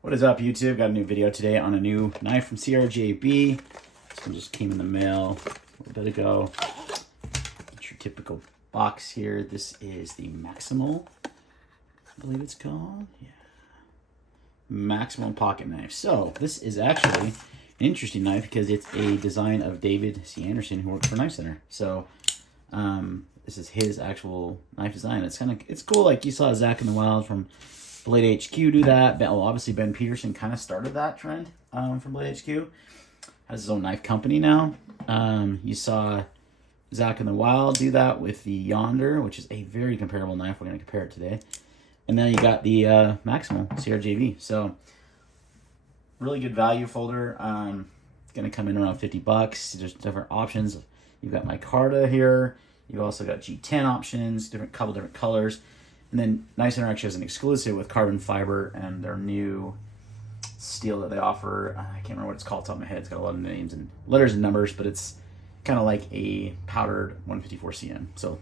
What is up, YouTube? Got a new video today on a new knife from CRJB. This one just came in the mail a little bit ago. It's your typical box here. This is the Maximal, I believe it's called. Yeah, Maximal pocket knife. So this is actually an interesting knife because it's a design of David C. Anderson, who works for Knife Center. So this is his actual knife design. It's cool. Like you saw Zach in the Wild from Blade HQ do that. Well, obviously Ben Peterson kind of started that trend from Blade HQ. Has his own knife company now. You saw Zach in the Wild do that with the Yonder, which is a very comparable knife. We're going to compare it today. And then you got the Maximal CRJB. So really good value folder. It's going to come in around 50 bucks. There's different options. You've got micarta here. You've also got G10 options, couple different colors. And then Knife Center actually has an exclusive with carbon fiber and their new steel that they offer. I can't remember what it's called off the top of my head. It's got a lot of names and letters and numbers, but it's kind of like a powdered 154 CM. So,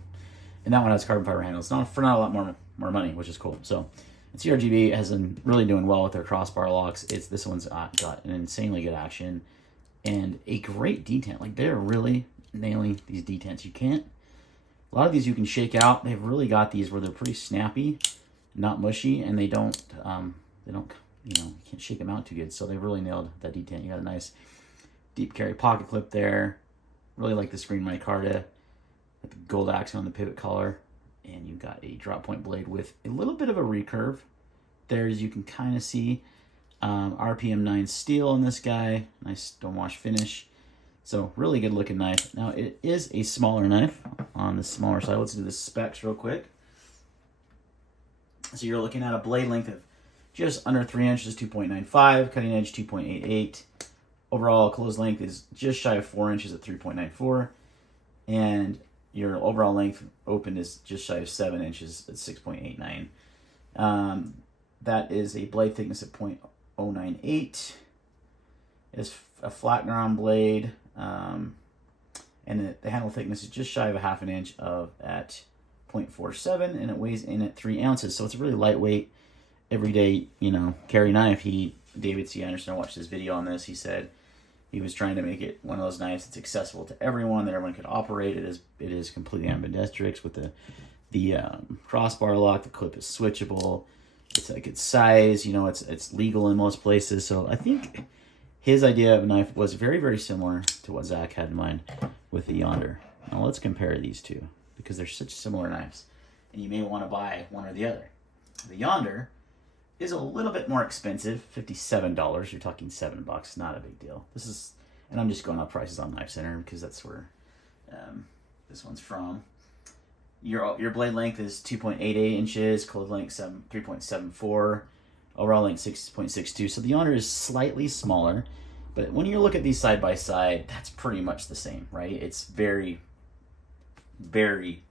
and that one has carbon fiber handles. Not a lot more money, which is cool. So, and CRJB has been really doing well with their crossbar locks. This one's got an insanely good action and a great detent. Like, they're really nailing these detents. A lot of these you can shake out. They've really got these where they're pretty snappy, not mushy, and they don't, you can't shake them out too good. So they really nailed that detent. You got a nice deep carry pocket clip there. Really like the screen micarta with the gold accent on the pivot collar. And you've got a drop point blade with a little bit of a recurve there, as you can kind of see. RPM 9 steel on this guy. Nice stone wash finish. So really good looking knife. Now it is a smaller knife on the smaller side. Let's do the specs real quick. So you're looking at a blade length of just under 3 inches, 2.95, cutting edge 2.88. Overall closed length is just shy of 4 inches at 3.94. And your overall length open is just shy of 7 inches at 6.89. That is a blade thickness of 0.098. It's a flat ground blade. And the handle thickness is just shy of a half an inch at 0.47, and it weighs in at 3 ounces. So it's a really lightweight, everyday, carry knife. David C. Anderson, I watched his video on this. He said he was trying to make it one of those knives that's accessible to everyone, that everyone could operate. It is completely ambidextrous with the crossbar lock. The clip is switchable. It's a good size. It's legal in most places. So I think his idea of a knife was very, very similar to what Zach had in mind with the Yonder. Now let's compare these two because they're such similar knives, and you may want to buy one or the other. The Yonder is a little bit more expensive, $57. You're talking $7, not a big deal. And I'm just going off prices on Knife Center because that's where this one's from. Your blade length is 2.88 inches, closed length 3.74. Overall length 6.62. So the Yonder is slightly smaller, but when you look at these side by side, that's pretty much the same, right? It's very, very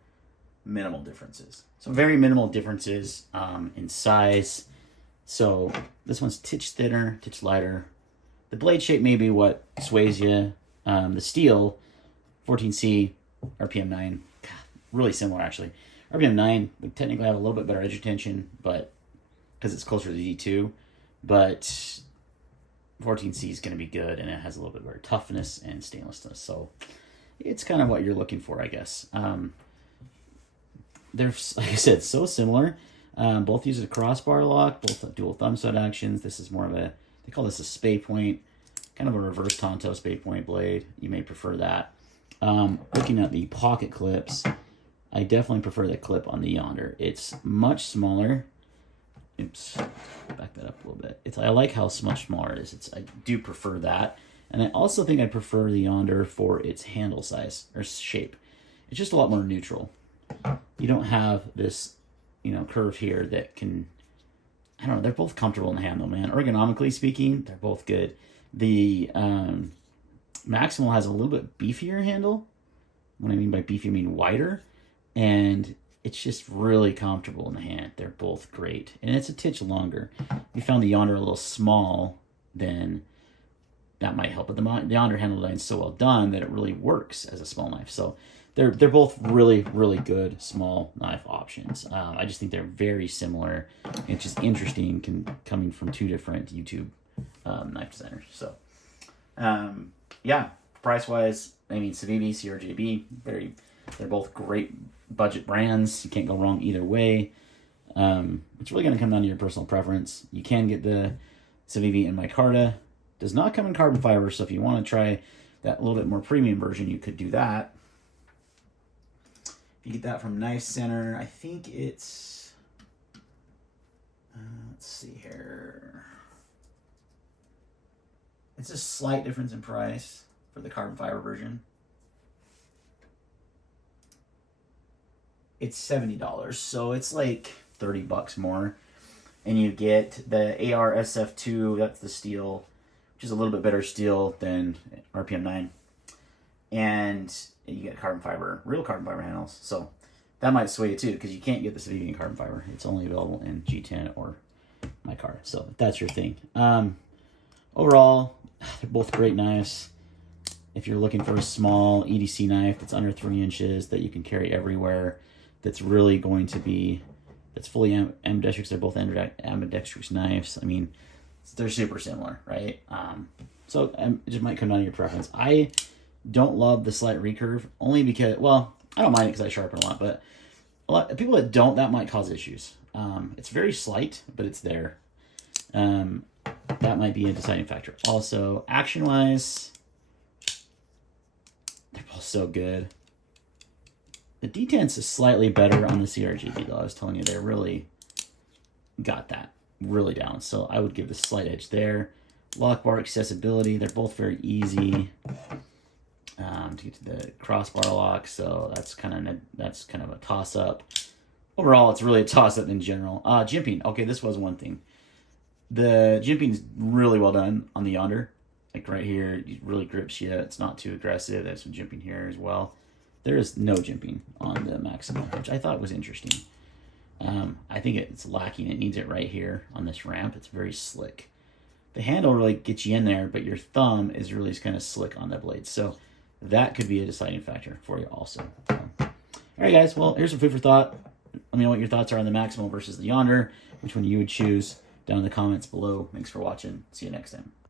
minimal differences. So very minimal differences in size. So this one's titch thinner, titch lighter. The blade shape may be what sways you. The steel, 14C, RPM 9, God, really similar actually. RPM 9 would technically have a little bit better edge retention, but because it's closer to the D2, but 14C is going to be good, and it has a little bit better toughness and stainlessness. So it's kind of what you're looking for, I guess. They're, like I said, so similar. Both use a crossbar lock, both dual thumb stud actions. This is more of they call this a spay point, kind of a reverse Tonto spay point blade. You may prefer that. Looking at the pocket clips, I definitely prefer the clip on the Yonder. It's much smaller. Oops, back that up a little bit. I like how much smaller it is. I do prefer that. And I also think I prefer the Yonder for its handle size or shape. It's just a lot more neutral. You don't have this, curve here that can, I don't know, they're both comfortable in the hand though, man. Ergonomically speaking, they're both good. The Maximal has a little bit beefier handle. What I mean by beefy, I mean wider. And it's just really comfortable in the hand. They're both great. And it's a titch longer. We found the Yonder a little small, then that might help. But the Yonder handle design is so well done that it really works as a small knife. So they're both really, really good small knife options. I just think they're very similar. It's just interesting coming from two different YouTube knife designers. So, yeah, price-wise, I mean, Civivi, CRJB, they're both great budget brands. You can't go wrong either way. It's really going to come down to your personal preference. You can get the Civivi in micarta. Does not come in carbon fiber, so if you want to try that little bit more premium version, you could do that. If you get that from Knife Center, I think it's, let's see here. It's a slight difference in price for the carbon fiber version. It's $70, so it's like $30 more. And you get the AR SF2, that's the steel, which is a little bit better steel than RPM 9. And you get carbon fiber, real carbon fiber handles. So that might sway you too, because you can't get the Civivi in carbon fiber. It's only available in G10 or micarta. So if that's your thing. Overall, they're both great knives. If you're looking for a small EDC knife that's under 3 inches that you can carry everywhere, that's really going to be, that's fully ambidextrous. They're both ambidextrous knives. I mean, they're super similar, right? So it just might come down to your preference. I don't love the slight recurve, only because, well, I don't mind it because I sharpen a lot, but a lot of people that don't, that might cause issues. It's very slight, but it's there. That might be a deciding factor. Also, action-wise, they're both so good. The detents is slightly better on the CRJB, though. I was telling you, they really got that really down. So I would give the slight edge there. Lock bar accessibility, they're both very easy to get to the crossbar lock. So that's kind of a toss-up. Overall, it's really a toss-up in general. Jimping. Okay, this was one thing. The jimping is really well done on the Yonder. Like right here, it really grips you. It's not too aggressive. There's some jimping here as well. There is no jimping on the Maximal, which I thought was interesting. I think it's lacking. It needs it right here on this ramp. It's very slick. The handle really gets you in there, but your thumb is really kind of slick on the blade. So that could be a deciding factor for you also. All right, guys. Well, here's some food for thought. Let me know what your thoughts are on the Maximal versus the Yonder. Which one you would choose down in the comments below. Thanks for watching. See you next time.